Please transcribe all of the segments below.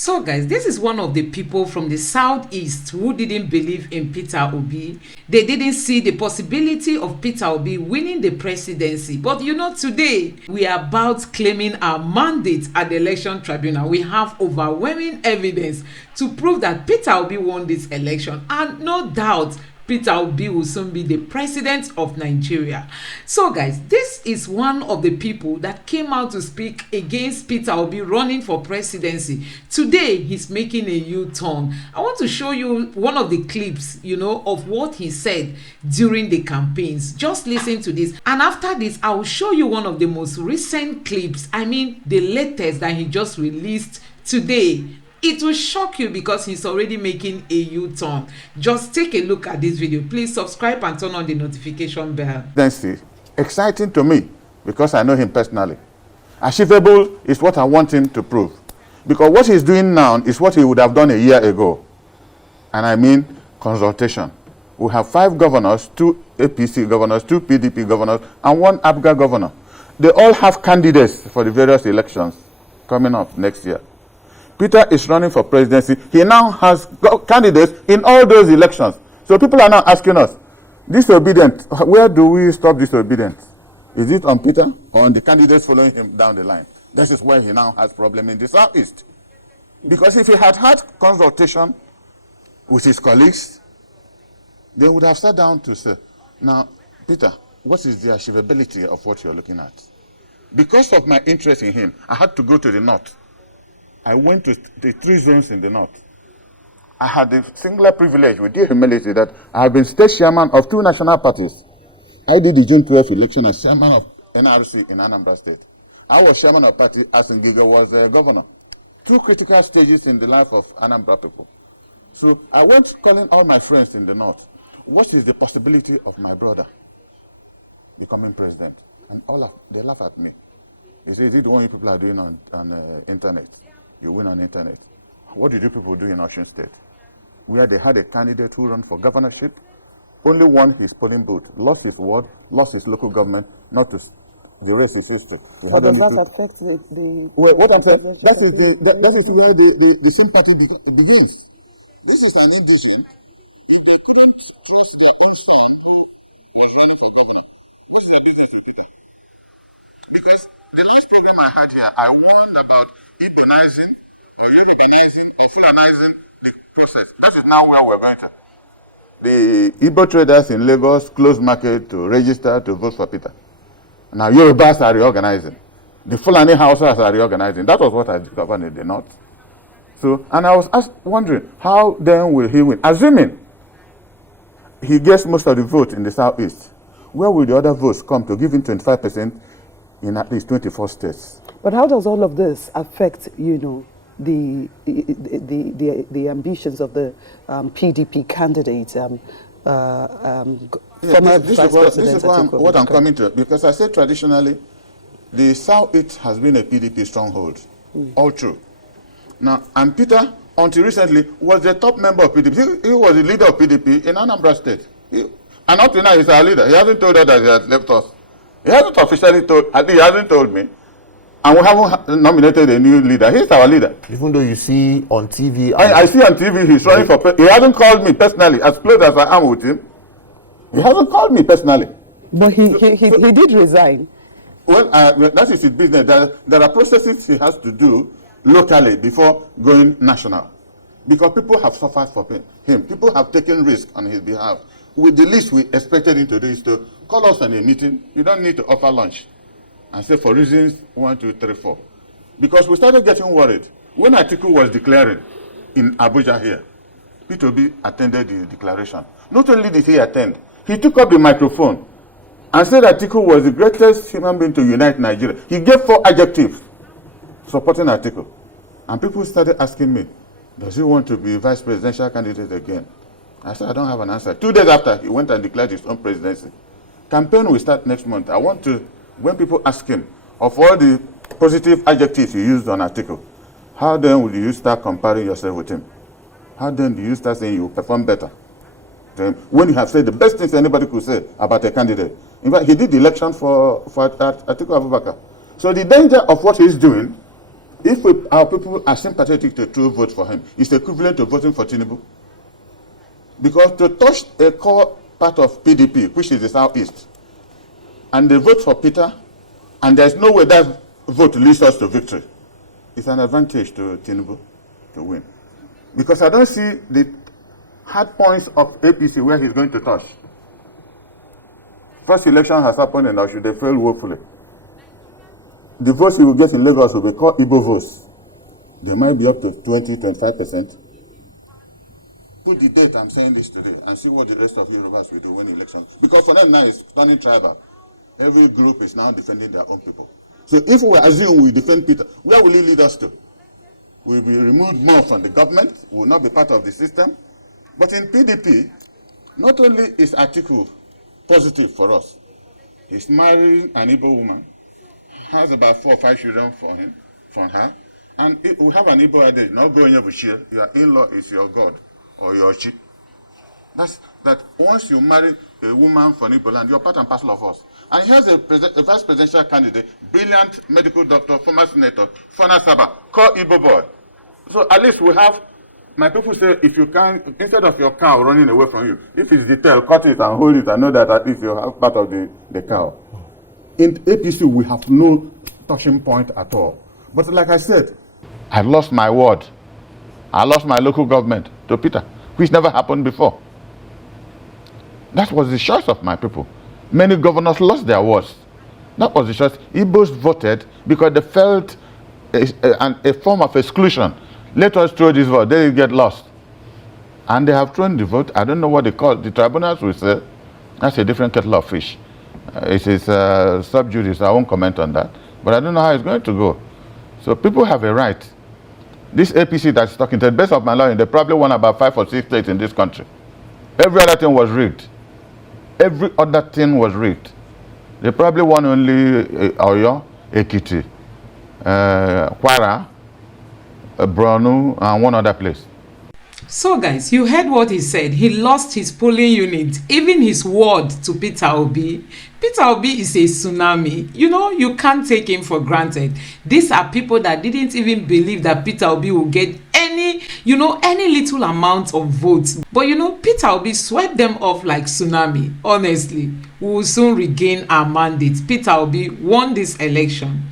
So guys, this is one of the people from the southeast who didn't believe in Peter Obi. They didn't see the possibility of Peter Obi winning the presidency. But you know, today we are about claiming our mandate at the election tribunal. We have overwhelming evidence to prove that Peter Obi won this election, and no doubt Peter Obi will soon be the president of Nigeria. So guys, this is one of the people that came out to speak against Peter Obi running for presidency. Today, he's making a U-turn. I want to show you one of the clips, of what he said during the campaigns. Just listen to this. And after this, I will show you one of the most recent clips. I mean, the latest that he just released today. It will shock you because he's already making a U-turn. Just take a look at this video. Please subscribe and turn on the notification bell. Exciting to me because I know him personally. Achievable is what I want him to prove. Because what he's doing now is what he would have done a year ago. And I mean consultation. We have 5 governors, 2 APC governors, 2 PDP governors, and 1 APGA governor. They all have candidates for the various elections coming up next year. Peter is running for presidency. He now has candidates in all those elections. So people are now asking us, disobedient, where do we stop disobedience? Is it on Peter or on the candidates following him down the line? This is why he now has problem in the southeast. Because if he had had consultation with his colleagues, they would have sat down to say, now, Peter, what is the achievability of what you're looking at? Because of my interest in him, I had to go to the north. I went to the 3 zones in the north. I had the singular privilege with due humility that I have been state chairman of 2 national parties. I did the June 12th election as chairman of NRC in Anambra State. I was chairman of party as Ngiga was governor. 2 critical stages in the life of Anambra people. So I went calling all my friends in the north. What is the possibility of my brother becoming president? And they laugh at me. They say, is it the one you people are doing on internet? You win on internet. What did you people do in Osun State? Where they had a candidate who ran for governorship, only won his polling booth, lost his ward, lost his local government, not to the rest is history. How does that affect the well, what I'm saying, that is where the sympathy begins. This is an indigent. If they couldn't trust their own son who was running for governor, what is their business with Peter? Because the last program I had here, I warned about Igbo-nizing or Yorubanizing or Fulanizing the process. That is now where we're going to. The Igbo traders in Lagos closed market to register to vote for Peter. Now Yorubas are reorganizing. The Fulani houses are reorganizing. That was what I discovered in the north. So, and I was wondering, how then will he win? Assuming he gets most of the vote in the southeast, where will the other votes come to give him 25% in at least 24 states? But how does all of this affect, the ambitions of the PDP candidate, former Vice President Atiku? What I'm coming to, because I said traditionally, the Southeast has been a PDP stronghold, all true. Now, and Peter, until recently, was the top member of PDP. He was the leader of PDP in Anambra State. And up to now, he's our leader. He hasn't told us that he has left us. He hasn't officially told, at least he hasn't told me. And we haven't nominated a new leader. He's our leader. Even though you see on TV... I see on TV he's running for president. He hasn't called me personally, as close as I am with him. He hasn't called me personally. But he did resign. Well, that is his business. There are processes he has to do locally before going national. Because people have suffered for him. People have taken risk on his behalf. With the least we expected him to do is to call us on a meeting. You don't need to offer lunch. And say for reasons 1, 2, 3, 4. Because we started getting worried. When Atiku was declaring in Abuja here, Peter Obi attended the declaration. Not only did he attend, he took up the microphone and said Atiku was the greatest human being to unite Nigeria. He gave 4 adjectives supporting Atiku. And people started asking me, does he want to be vice presidential candidate again? I said, I don't have an answer. 2 days after, he went and declared his own presidency. Campaign will start next month. I want to, when people ask him, of all the positive adjectives you used on Atiku, how then will you start comparing yourself with him? How then do you start saying you perform better to him when you have said the best things anybody could say about a candidate? In fact, he did the election for Atiku Abubakar. So the danger of what he's doing If our people are sympathetic to vote for him, it's equivalent to voting for Tinubu. Because to touch a core part of PDP, which is the Southeast, and they vote for Peter, and there's no way that vote leads us to victory, it's an advantage to Tinubu to win. Because I don't see the hard points of APC where he's going to touch. First election has happened in Oshu, they failed woefully. The votes he will get in Lagos will be called Igbo votes. They might be up to 20-25%. Put the date I'm saying this today and see what the rest of Yorubas will do when elections. Because for them now it's turning tribal. Every group is now defending their own people. So if we assume we defend Peter, where will it lead us to? We'll be removed more from the government, we will not be part of the system. But in PDP, not only is Atiku positive for us, he's marrying an Igbo woman, has about 4 or 5 children from her, and we have an Igbo adage, not going over here, your in-law is your God or your chi. That's that once you marry a woman from Igbo land, you're part and parcel of us. And here's a vice presidential candidate, brilliant medical doctor, former senator, Fana Saba, called Igbo boy. So at least we have, my people say, if you can, instead of your cow running away from you, if it's the tail, cut it and hold it and know that at least you have part of the cow. In APC, we have no touching point at all. But like I said, I lost my ward. I lost my local government to Peter, which never happened before. That was the choice of my people. Many governors lost their wards. That was the choice. Igbos voted because they felt a form of exclusion. Let us throw this vote, they will get lost. And they have thrown the vote. I don't know what they call it. The tribunals will say, that's a different kettle of fish. It is sub judice, I won't comment on that. But I don't know how it's going to go. So people have a right. This APC that's talking, to the best of my knowledge, they probably won about 5 or 6 states in this country. Every other thing was rigged. Every other thing was rigged. They probably won only Oyo, Ekiti, Kwara, Bronu, and one other place. So guys, you heard what he said. He lost his polling unit, even his ward, to Peter Obi. Peter Obi is a tsunami. You know, you can't take him for granted. These are people that didn't even believe that Peter Obi will get any little amount of votes. But Peter Obi swept them off like tsunami. Honestly, we will soon regain our mandate. Peter Obi won this election.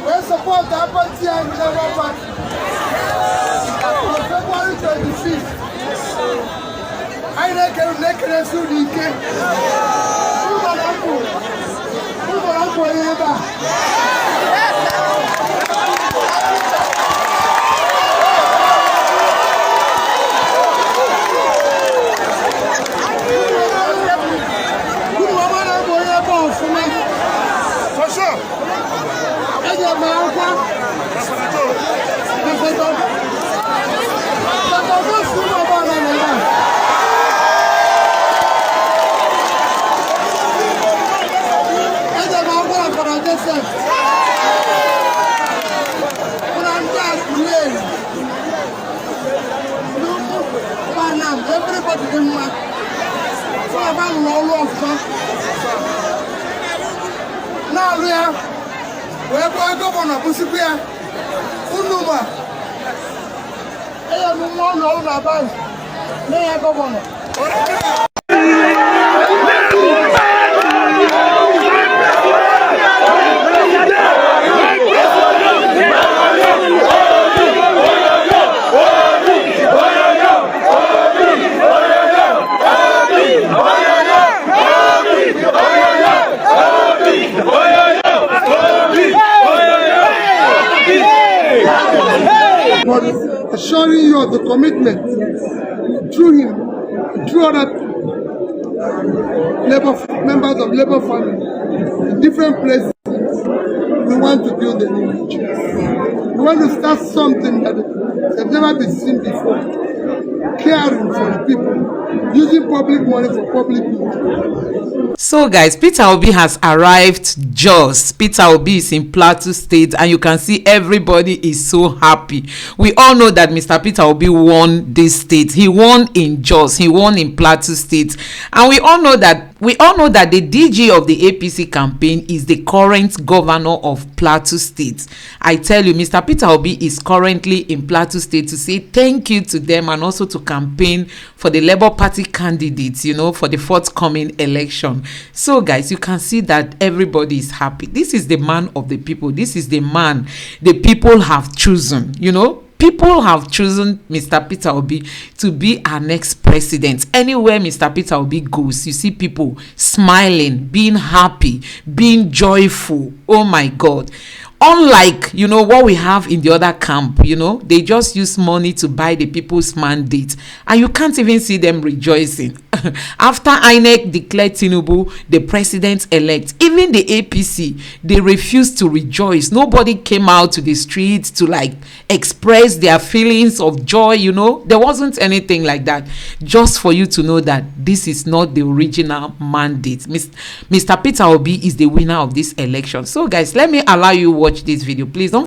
We support that party and Labour Party. On February 25th, I can sue the king. Everybody in my now we are going to go on a Busipia. Unuma. I am one of the bands. May I go on? assuring you of the commitment through him, through other members of Labour family in different places. We want to build a new Nigeria. We want to start something that has never been seen before. Caring for the people, using public money for public good. So guys, Peter Obi has arrived Jos. Peter Obi is in Plateau State and you can see everybody is so happy. We all know that Mr. Peter Obi won this state. He won in Jos, he won in Plateau State, and we all know that the DG of the APC campaign is the current governor of Plateau State. I tell you, Mr. Peter Obi is currently in Plateau State to say thank you to them and also to campaign for the Labour Party candidates, you know, for the forthcoming election. So guys, you can see that everybody is happy. This is the man of the people. This is the man the people have chosen, you know. People have chosen Mr. Peter Obi to be our next president. Anywhere Mr. Peter Obi goes, you see people smiling, being happy, being joyful. Oh my God. Unlike, you know, what we have in the other camp, you know, they just use money to buy the people's mandate and you can't even see them rejoicing. After INEC declared Tinubu the president-elect, even the APC, they refused to rejoice. Nobody came out to the streets to like express their feelings of joy, you know. There wasn't anything like that. Just for you to know that this is not the original mandate. Mr. Peter Obi is the winner of this election. So guys, let me allow you watch this video. Please don't